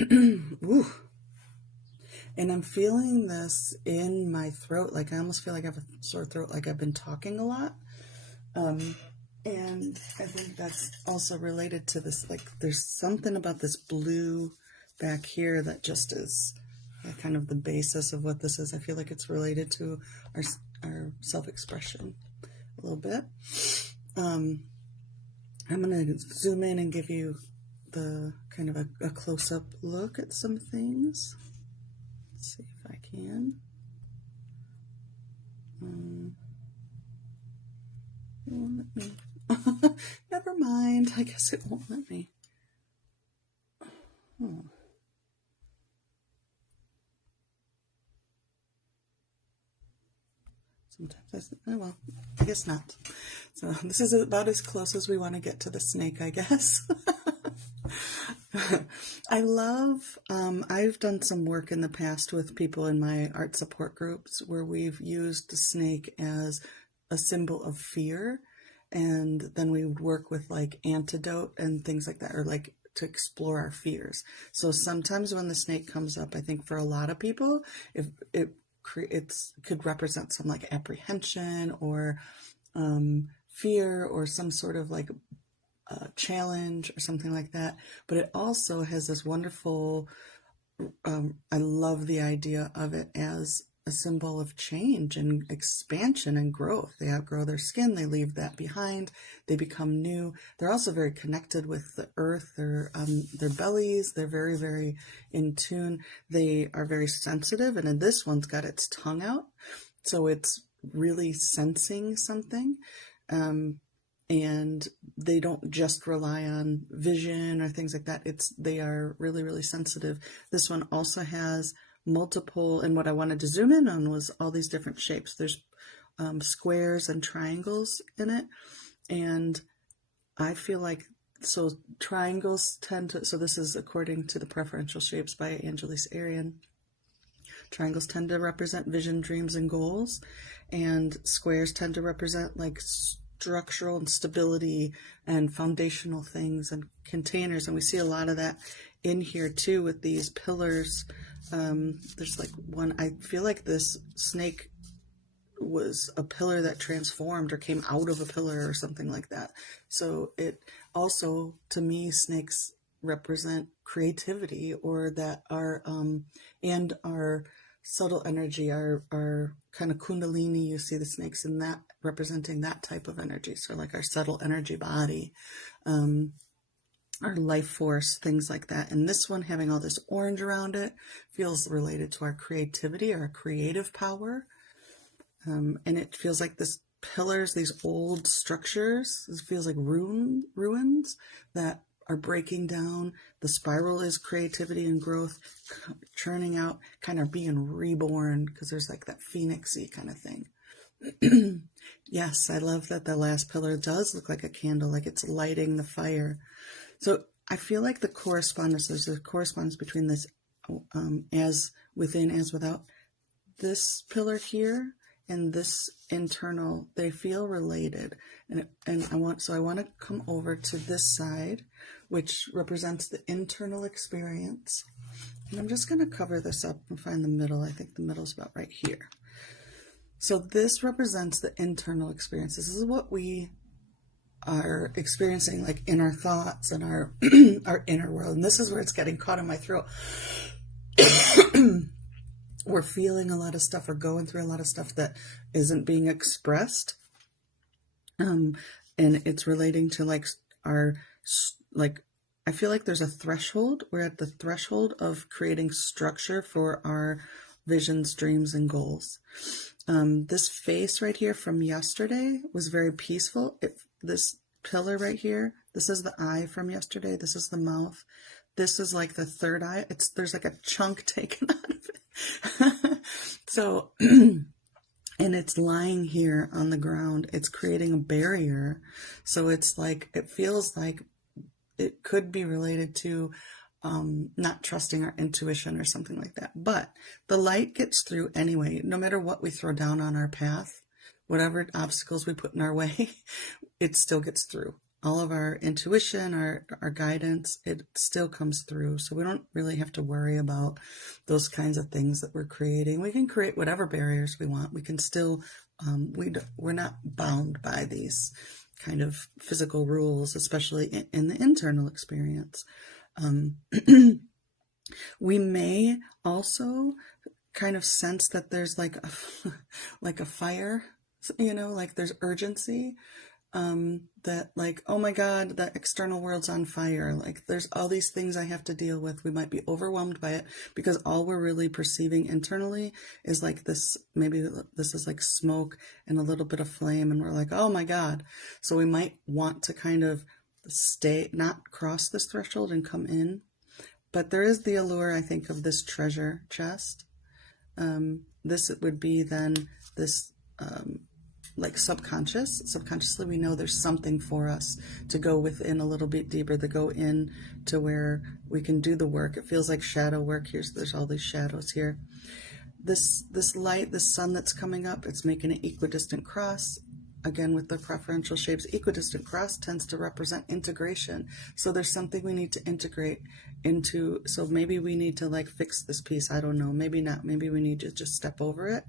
Ooh. And I'm feeling this in my throat. Like I almost feel like I have a sore throat, like I've been talking a lot. Um, and I think that's also related to this. Like there's something about this blue back here that just is kind of the basis of what this is. I feel like it's related to our, our self-expression a little bit. I'm going to zoom in and give you the kind of a close-up look at some things. Let's see if I can. It won't let me. Never mind. I guess it won't let me. Sometimes oh well, I guess not. So this is about as close as we want to get to the snake, I guess. I love, I've done some work in the past with people in my art support groups where we've used the snake as a symbol of fear. And then we would work with like antidote and things like that, or like to explore our fears. So sometimes when the snake comes up, I think for a lot of people, if it could represent some like apprehension or fear or some sort of like challenge or something like that. But it also has this wonderful, I love the idea of it as a symbol of change and expansion and growth. They outgrow their skin, they leave that behind, they become new. They're also very connected with the earth, their bellies, they're very, very in tune. They are very sensitive, and then this one's got its tongue out, so it's really sensing something. And they don't just rely on vision or things like that. They are really, really sensitive. This one also has multiple, and what I wanted to zoom in on was all these different shapes. There's squares and triangles in it, and I feel like, so triangles tend to, so this is according to the Preferential Shapes by Angelis Arian. Triangles tend to represent vision, dreams, and goals, and squares tend to represent like structural and stability and foundational things and containers. And we see a lot of that in here too with these pillars. There's like one, I feel like this snake was a pillar that transformed or came out of a pillar or something like that. So it also, to me, snakes represent creativity, or that and our subtle energy, our kind of kundalini. You see the snakes in that, representing that type of energy. So like our subtle energy body, our life force, things like that. And this one, having all this orange around it, feels related to our creativity, our creative power. And it feels like this pillars, these old structures, it feels like ruins that are breaking down. The spiral is creativity and growth, churning out, kind of being reborn, because there's like that phoenixy kind of thing. Yes, I love that the last pillar does look like a candle, like it's lighting the fire. So I feel like there's a correspondence between this as within, as without. This pillar here and this internal, they feel related. And I want to come over to this side, which represents the internal experience. And I'm just going to cover this up and find the middle. I think the middle's about right here. So this represents the internal experience. This is what we are experiencing, like in our thoughts and our our inner world. And this is where it's getting caught in my throat. We're feeling a lot of stuff, or going through a lot of stuff that isn't being expressed. And it's relating to like our, like, I feel like there's a threshold. We're at the threshold of creating structure for our visions, dreams, and goals. This face right here from yesterday was very peaceful. This pillar right here, this is the eye from yesterday. This is the mouth. This is like the third eye. There's like a chunk taken out of it. So, and it's lying here on the ground. It's creating a barrier. So it's like, it feels like it could be related to not trusting our intuition or something like that. But the light gets through anyway, no matter what we throw down on our path, whatever obstacles we put in our way, it still gets through. all of our intuition, our guidance, it still comes through. So we don't really have to worry about those kinds of things that we're creating. We can create whatever barriers we want. We can still, we're not bound by these kind of physical rules, especially in the internal experience. We may also kind of sense that there's like a, like a fire, like there's urgency, that like, oh my God, the external world's on fire. Like there's all these things I have to deal with. We might be overwhelmed by it because all we're really perceiving internally is like this, maybe this is like smoke and a little bit of flame. And we're like, oh my God. So we might want to kind of not cross this threshold and come in. But there is the allure, I think, of this treasure chest. This would be then this, like subconsciously we know there's something for us to go within a little bit deeper, to go in to where we can do the work. It feels like shadow work. There's all these shadows here. This light, this sun that's coming up, it's making an equidistant cross. Again, with the preferential shapes, equidistant cross tends to represent integration. So there's something we need to integrate into. So maybe we need to like fix this piece. I don't know. Maybe not. Maybe we need to just step over it.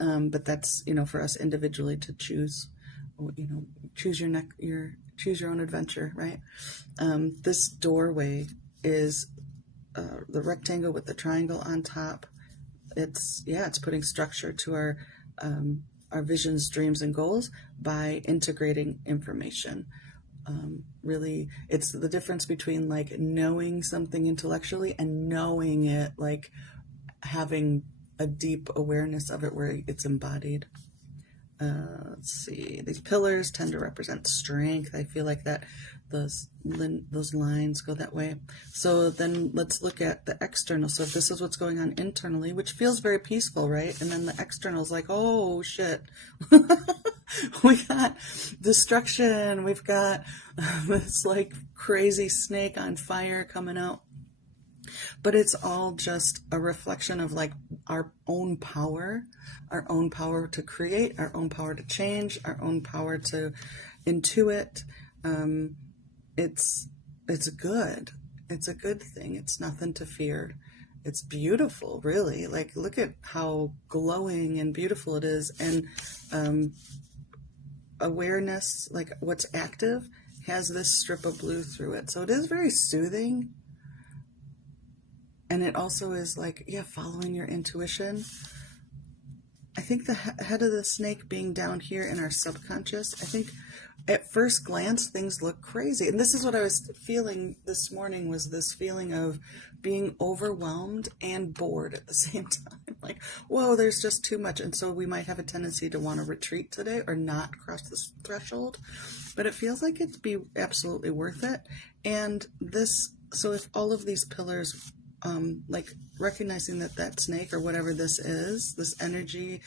But that's, for us individually to choose, choose choose your own adventure, right? This doorway is the rectangle with the triangle on top. It's putting structure to our visions, dreams, and goals by integrating information. Really, it's the difference between like knowing something intellectually and knowing it, like having a deep awareness of it where it's embodied. Let's see, these pillars tend to represent strength. I feel like that those lines go that way. So then let's look at the external. So if this is what's going on internally, which feels very peaceful, right? And then the external is like, oh shit, we got destruction. We've got this like crazy snake on fire coming out. But it's all just a reflection of like our own power to create, our own power to change, our own power to intuit. It's good. It's a good thing. It's nothing to fear. It's beautiful, really. Like, look at how glowing and beautiful it is. And awareness, like what's active, has this strip of blue through it. So it is very soothing. And it also is like, following your intuition. I think the head of the snake being down here in our subconscious, I think at first glance, things look crazy. And this is what I was feeling this morning, was this feeling of being overwhelmed and bored at the same time. Like, whoa, there's just too much. And so we might have a tendency to want to retreat today or not cross this threshold. But it feels like it'd be absolutely worth it. And so if all of these pillars, like recognizing that snake or whatever this is, this energy,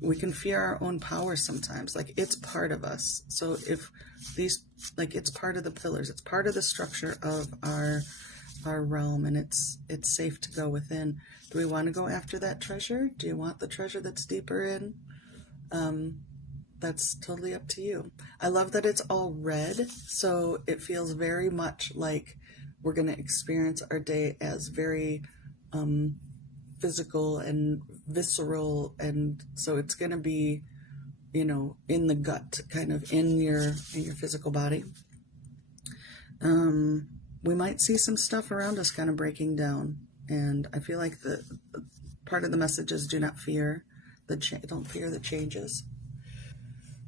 we can fear our own power sometimes. Like, it's part of us. So if these, like, it's part of the pillars, it's part of the structure of our realm, and it's safe to go within. Do we want to go after that treasure? Do you want the treasure that's deeper in? That's totally up to you. I love that it's all red, so it feels very much like we're going to experience our day as very physical and visceral, and so it's going to be, in the gut, kind of in your physical body. We might see some stuff around us kind of breaking down, and I feel like the part of the message is do not fear don't fear the changes.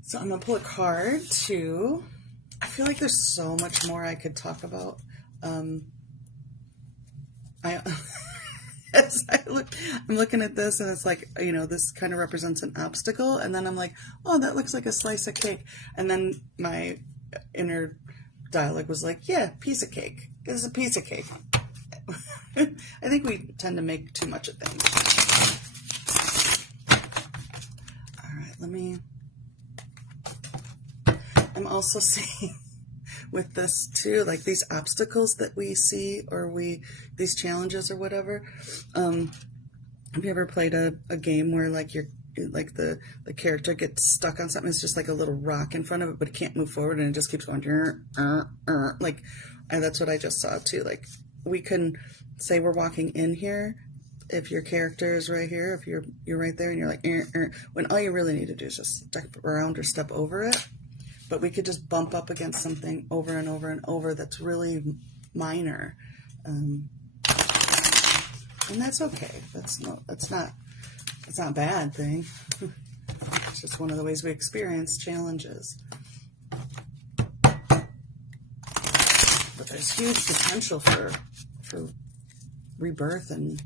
So I'm going to pull a card too. I feel like there's so much more I could talk about. As I'm looking at this, and it's like, this kind of represents an obstacle, and then I'm like, oh, that looks like a slice of cake, and then my inner dialogue was like, yeah, piece of cake. It's a piece of cake. I think we tend to make too much of things. All right, I'm also seeing with this too, like these obstacles that we see, or these challenges or whatever. Have you ever played a game where like you're like the character gets stuck on something. It's just like a little rock in front of it, but it can't move forward, and it just keeps going. Like, and that's what I just saw too. Like, we can say we're walking in here. If your character is right here, if you're right there, and you're like, when all you really need to do is just step around or step over it. But we could just bump up against something over and over and over that's really minor, and that's okay. That's not a bad thing. It's just one of the ways we experience challenges. But there's huge potential for rebirth and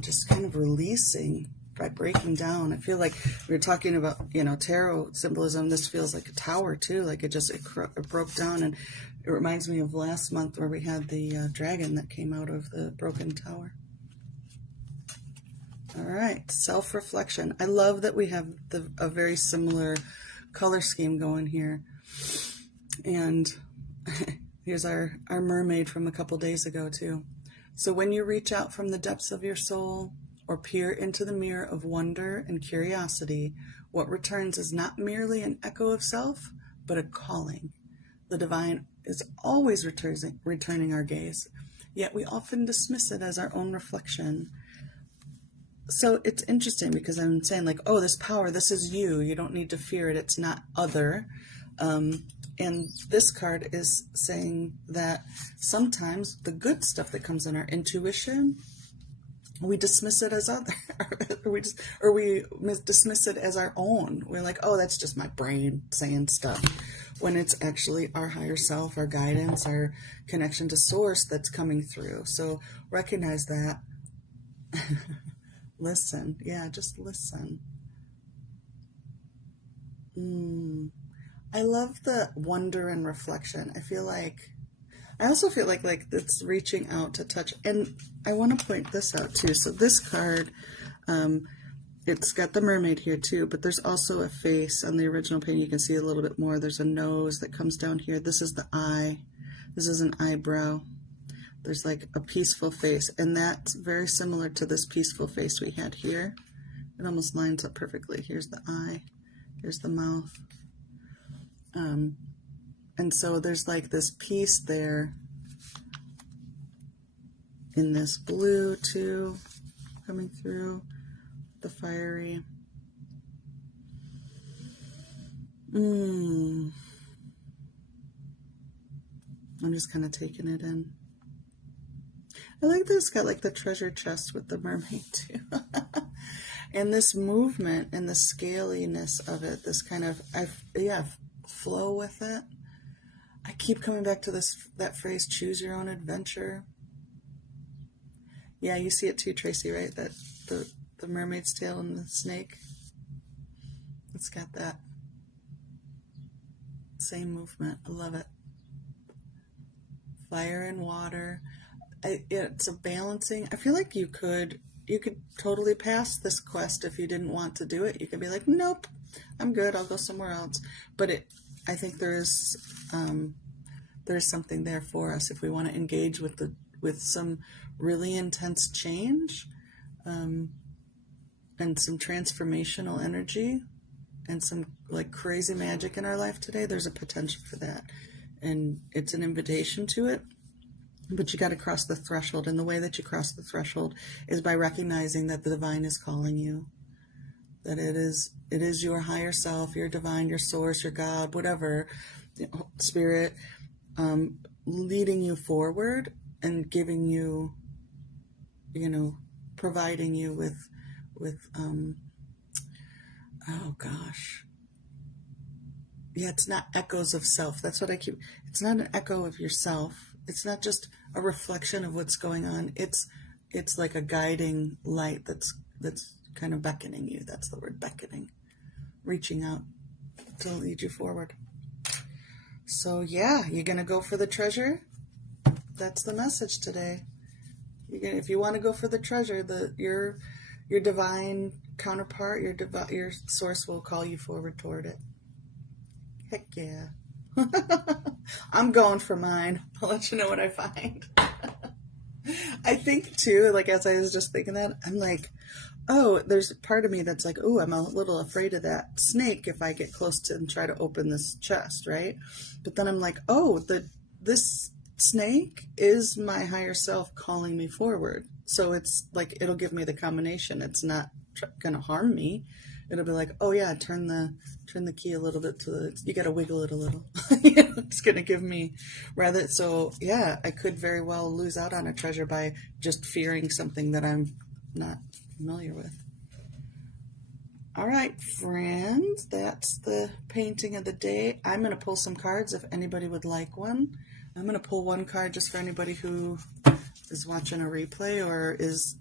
just kind of releasing by breaking down. I feel like we were talking about, tarot symbolism. This feels like a tower too. Like it broke down, and it reminds me of last month where we had the dragon that came out of the broken tower. All right, self-reflection. I love that we have a very similar color scheme going here. And here's our mermaid from a couple days ago too. So when you reach out from the depths of your soul or peer into the mirror of wonder and curiosity, what returns is not merely an echo of self, but a calling. The divine is always returning our gaze, yet we often dismiss it as our own reflection. So it's interesting because I'm saying like, oh, this power, this is you. You don't need to fear it. It's not other. And this card is saying that sometimes the good stuff that comes in our intuition, we dismiss it as other, or we dismiss it as our own. We're like, oh, that's just my brain saying stuff, when it's actually our higher self, our guidance, our connection to source that's coming through. So recognize that. Listen. Yeah, just listen. I love the wonder and reflection. I also feel like it's reaching out to touch. And I want to point this out too. So this card, it's got the mermaid here too, but there's also a face on the original painting. You can see a little bit more. There's a nose that comes down here. This is the eye. This is an eyebrow. There's like a peaceful face, and that's very similar to this peaceful face we had here. It almost lines up perfectly. Here's the eye. Here's the mouth. And so there's like this piece there in this blue too, coming through the fiery. I'm just kind of taking it in. I like this. Got like the treasure chest with the mermaid too. And this movement and the scaliness of it, this kind of, flow with it. I keep coming back to that phrase, choose your own adventure. Yeah, you see it too, Tracy, right? That the mermaid's tail and the snake. It's got that same movement. I love it. Fire and water. It's a balancing. I feel like you could totally pass this quest if you didn't want to do it. You could be like, nope, I'm good. I'll go somewhere else. But I think there's something there for us if we want to engage with some really intense change, and some transformational energy, and some like crazy magic in our life today. There's a potential for that, and it's an invitation to it. But you got to cross the threshold, and the way that you cross the threshold is by recognizing that the divine is calling you, that it is your higher self, your divine, your source, your God, whatever, spirit, leading you forward and giving you, providing you with oh gosh. Yeah, it's not echoes of self. That's what it's not an echo of yourself. It's not just a reflection of what's going on. It's like a guiding light that's kind of beckoning you. That's the word, beckoning, reaching out to lead you forward. So yeah, you're going to go for the treasure. That's the message today. If you want to go for the treasure, your divine counterpart, your source will call you forward toward it. Heck yeah. I'm going for mine. I'll let you know what I find. I think too, like as I was just thinking that, I'm like, oh, there's part of me that's like, oh, I'm a little afraid of that snake if I get close to and try to open this chest, right? But then I'm like, oh, this snake is my higher self calling me forward. So it's like it'll give me the combination. It's not going to harm me. It'll be like, oh yeah, turn the key a little bit to the. You got to wiggle it a little. It's going to give me rather. So yeah, I could very well lose out on a treasure by just fearing something that I'm not familiar with. All right, friends, that's the painting of the day. I'm going to pull some cards if anybody would like one. I'm going to pull one card just for anybody who is watching a replay or is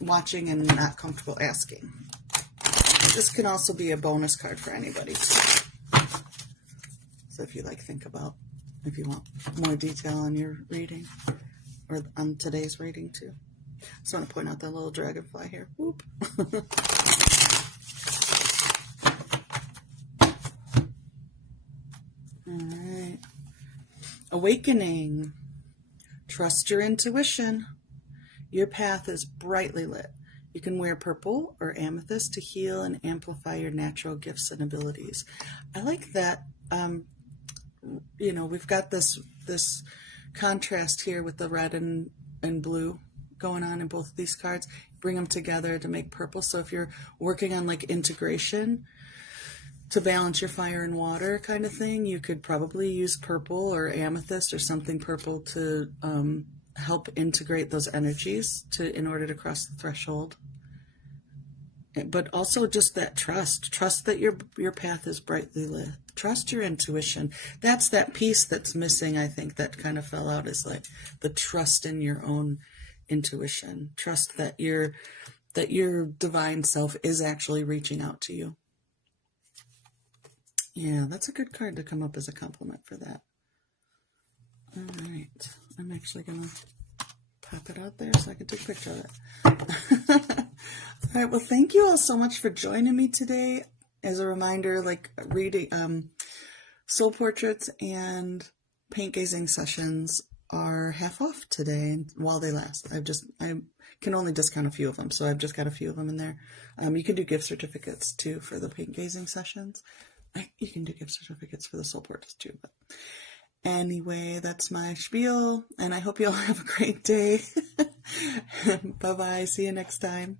watching and not comfortable asking. This can also be a bonus card for anybody too. So if you think about if you want more detail on your reading or on today's reading too. Just want to point out that little dragonfly here. Whoop. All right. Awakening. Trust your intuition. Your path is brightly lit. You can wear purple or amethyst to heal and amplify your natural gifts and abilities. I like that. We've got this contrast here with the red and blue going on in both of these cards. Bring them together to make purple. So if you're working on integration to balance your fire and water kind of thing, you could probably use purple or amethyst or something purple to help integrate those energies in order to cross the threshold. But also just that trust that your path is brightly lit. Trust your intuition. That's that piece that's missing, I think, that kind of fell out, is the trust in your own intuition. Trust that your divine self is actually reaching out to you. Yeah, that's a good card to come up as a compliment for that. All right, I'm actually gonna pop it out there so I can take a picture of it. All right, well, thank you all so much for joining me today. As a reminder, reading soul portraits and paint gazing sessions are half off today while they last. I can only discount a few of them, so I've just got a few of them in there. You can do gift certificates too for the paint gazing sessions. You can do gift certificates for the soul portraits too. But anyway, that's my spiel, and I hope you all have a great day. Bye-bye. See you next time.